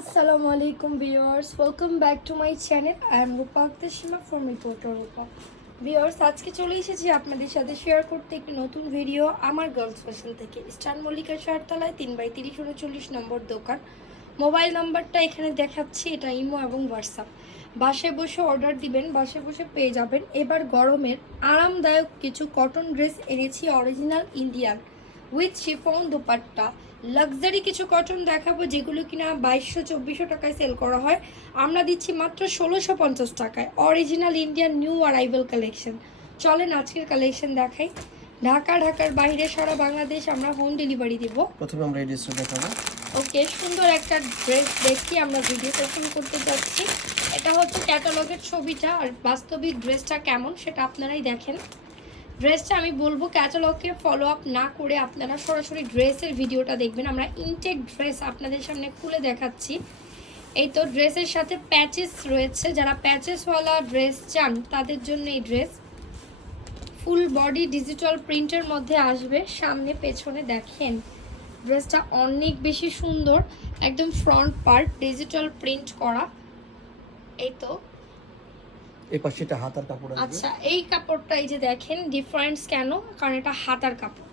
আসসালামু আলাইকুম viewers welcome back to my channel I am Rupa Akter Sima from reporter Rupa viewers আজকে চলে এসেছি আপনাদের সাথে শেয়ার করতে একটি নতুন ভিডিও আমার গার্লস ফ্যাশন থেকে। স্টার মল্লিকা চারতলায়, তিন বাই তিরিশ উনচল্লিশ নম্বর দোকান। মোবাইল নাম্বারটা এখানে দেখাচ্ছি, এটা ইমো এবং হোয়াটসঅ্যাপ। বাসে বসে অর্ডার দিবেন বাসে বসে পেয়ে যাবেন। এবার গরমের আরামদায়ক কিছু কটন ড্রেস এনেছি original Indian with chiffon dupatta. Luxury কিছু কটন দেখাবো যেগুলো কিনা বাইশশো চব্বিশশো টাকায় সেল করা হয়। আমরা দিচ্ছি মাত্র ষোলোশো পঞ্চাশ টাকায়। Original Indian new arrival collection চলেন আজকের কালেকশন দেখাই। ঢাকা ঢাকার বাইরে সারা বাংলাদেশ আমরা হোম ডেলিভারি দিব। প্রথমে আমরা এই ড্রেসটা দেখাবো। ওকে সুন্দর একটা ড্রেস দেখি আমরা ভিডিও সেশন করতে যাচ্ছি। এটা হচ্ছে ক্যাটালগের ছবিটা আর বাস্তবিক ড্রেসটা কেমন সেটা আপনারাই দেখেন। ড্রেসটা আমি বলব ক্যাটালগকে ফলো আপ না করে আপনারা সরাসরি ড্রেসের ভিডিওটা দেখবেন। আমরা ইনটেক ড্রেস আপনাদের সামনে খুলে দেখাচ্ছি। এই তো ড্রেসের সাথে প্যাচেস রয়েছে। যারা প্যাচেসওয়ালা ড্রেস চান, তাদের জন্য এই ড্রেস ফুল বডি ডিজিটাল প্রিন্টের মধ্যে আসবে। সামনে, পেছনে দেখেন ড্রেসটা অনেক বেশি সুন্দর। একদম ফ্রন্ট পার্ট ডিজিটাল প্রিন্ট করা। এই তো এই এটা হাতার কাপড় আসবে আচ্ছা এই কাপড়টা এই যে দেখেন ডিফারেন্স কেন? কারণ এটা হাতার কাপড়।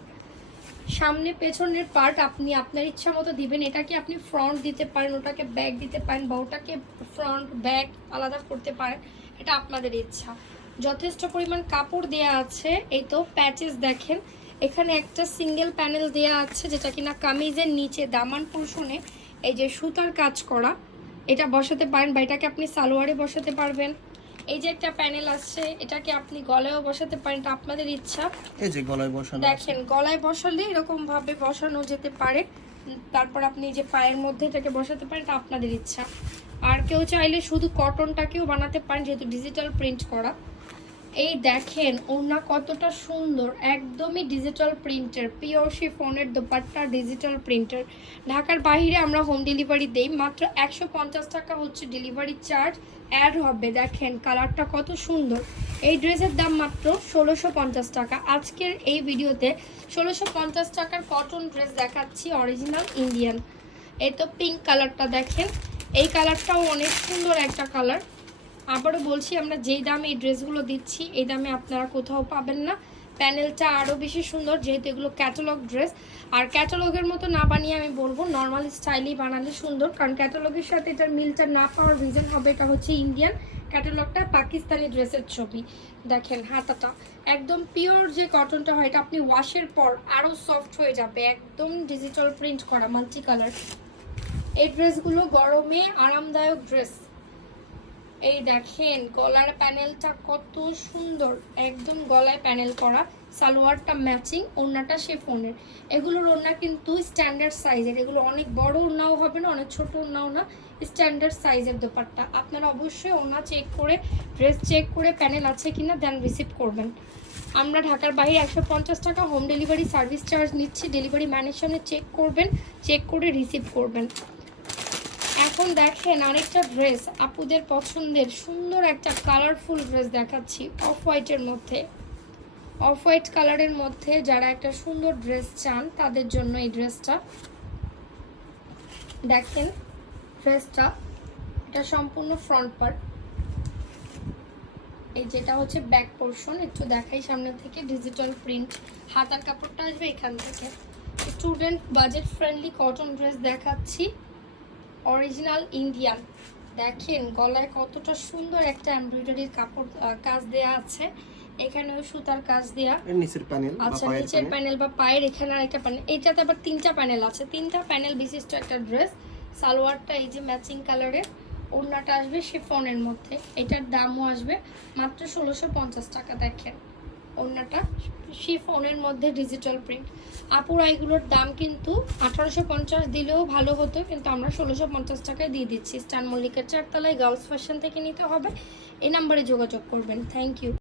সামনে পেছনের পার্ট আপনি আপনার ইচ্ছা মতো দিবেন, এটাকে আপনি ফ্রন্ট দিতে পারেন, ওটাকে ব্যাক দিতে পারেন বা ওটাকে ফ্রন্ট ব্যাক আলাদা করতে পারেন, এটা আপনাদের ইচ্ছা। যথেষ্ট পরিমাণ কাপড় দেয়া আছে, এই তো প্যাচেস দেখেন। এখানে একটা সিঙ্গেল প্যানেল দেয়া আছে, যেটা কিনা কামিজের নিচে, দামান পোর্শনে এই যে সুতার কাজ করা। এটা বসাতে পারেন বা এটাকে আপনি সালোয়ারে বসাতে পারবেন। এই যে একটা প্যানেল আছে এটাকে আপনি গলায়ও বসাতে পারেন এটা আপনাদের ইচ্ছা। এই যে গলায় বসানো দেখেন গলায় বসালে এরকম ভাবে বসানো যেতে পারে। তারপর আপনি যে পায়ের মধ্যে এটাকে বসাতে পারেন এটা আপনাদের ইচ্ছা। আর কেউ চাইলে শুধু কটনটাকেও বানাতে পারেন যেহেতু ডিজিটাল প্রিন্ট করা। এই দেখেন ওনা কতটা সুন্দর। একদমই ডিজিটাল প্রিন্টার পিওর শিফনের দোপাট্টা ডিজিটাল প্রিন্টার ঢাকার বাইরে আমরা হোম ডেলিভারি দেই, মাত্র একশো পঞ্চাশ টাকা হচ্ছে ডেলিভারি চার্জ অ্যাড হবে, দেখেন কালারটা কত সুন্দর। এই ড্রেসের দাম মাত্র ষোলোশো পঞ্চাশ টাকা। আজকের এই ভিডিওতে ষোলোশো পঞ্চাশ টাকার কটন ড্রেস দেখাচ্ছি অরিজিনাল ইন্ডিয়ান এই তো পিঙ্ক কালারটা দেখেন। এই কালারটাও অনেক সুন্দর একটা কালার আবারও বলছি, আমরা যেই দামে এই ড্রেসগুলো দিচ্ছি, এই দামে আপনারা কোথাও পাবেন না। প্যানেলটা আরও বেশি সুন্দর, যেহেতু এগুলো ক্যাটালগ ড্রেস আর ক্যাটালগের মতো না বানিয়ে আমি বলব নর্মাল স্টাইলেই বানালে সুন্দর, কারণ ক্যাটালগের সাথে এটার মিলটা না পাওয়ার রিজন হবে এটা হচ্ছে ইন্ডিয়ান ক্যাটালগটা পাকিস্তানি ড্রেসের ছবি। দেখেন হাতাটা, একদম পিওর যে কটনটা হয়, এটা আপনি ওয়াশের পর আরও সফট হয়ে যাবে, একদম ডিজিটাল প্রিন্ট করা মাল্টি কালার এই ড্রেসগুলো গরমে আরামদায়ক ড্রেস এই দেখেন, গলার প্যানেলটা কত সুন্দর। একদম গলায় প্যানেল করা, সালোয়ারটা ম্যাচিং ওড়নাটা শেফনের এগুলোর ওড়না কিন্তু স্ট্যান্ডার্ড সাইজের এগুলো অনেক বড় ওড়নাও হবে না, অনেক ছোট ওড়নাও না স্ট্যান্ডার্ড সাইজের দোপাট্টা। আপনারা অবশ্যই ওড়না চেক করে ড্রেস চেক করে প্যানেল আছে কিনা দেন রিসিভ করবেন। আমরা ঢাকার বাইরে একশো পঞ্চাশ টাকা হোম ডেলিভারি সার্ভিস চার্জ নিচ্ছি। ডেলিভারি ম্যানের সামনে চেক করবেন চেক করে রিসিভ করবেন। এখন দেখেন আরেকটা ড্রেস আপুদের পছন্দের সুন্দর একটা কালারফুল ড্রেস দেখাচ্ছি অফ হোয়াইটের মধ্যে। অফ হোয়াইট কালারের মধ্যে যারা একটা সুন্দর ড্রেস চান, তাদের জন্য এই ড্রেসটা দেখেন ড্রেসটা এটা সম্পূর্ণ ফ্রন্ট পার্ট এই যেটা হচ্ছে ব্যাক পোর্শন একটু দেখাই সামনে থেকে ডিজিটাল প্রিন্ট হাতার কাপড়টা আসবে এখান থেকে। Student budget friendly cotton dress দেখাচ্ছি। Original Indian. দেখেন গলায় কতটা সুন্দর একটা এমব্রয়ডারির কাপড় কাজ দেয়া আছে। এখানেও সুতার কাজ দেয়া। নিচের প্যানেল আচ্ছা নিচের প্যানেল বা পায়ের এখানে আরেকটা প্যানেল এটাতে আবার তিনটা প্যানেল আছে। তিনটা প্যানেল বিশিষ্ট একটা ড্রেস সালোয়ারটা এই যে ম্যাচিং কালারের ওড়নাটা আসবে শিফনের মধ্যে। এটার দামও আসবে মাত্র ষোলোশো পঞ্চাশ টাকা দেখেন। ওড়নাটা শিফনের মধ্যে ডিজিটাল প্রিন্ট আপুর এগুলোর দাম কিন্তু আঠারোশো পঞ্চাশ দিলেও ভালো হতো, কিন্তু আমরা ষোলোশো পঞ্চাশ টাকায় দিয়ে দিচ্ছি। স্টান মল্লিকের চারতলায় গার্লস ফ্যাশন থেকে নিতে হবে। এই নাম্বারে যোগাযোগ করবেন। Thank you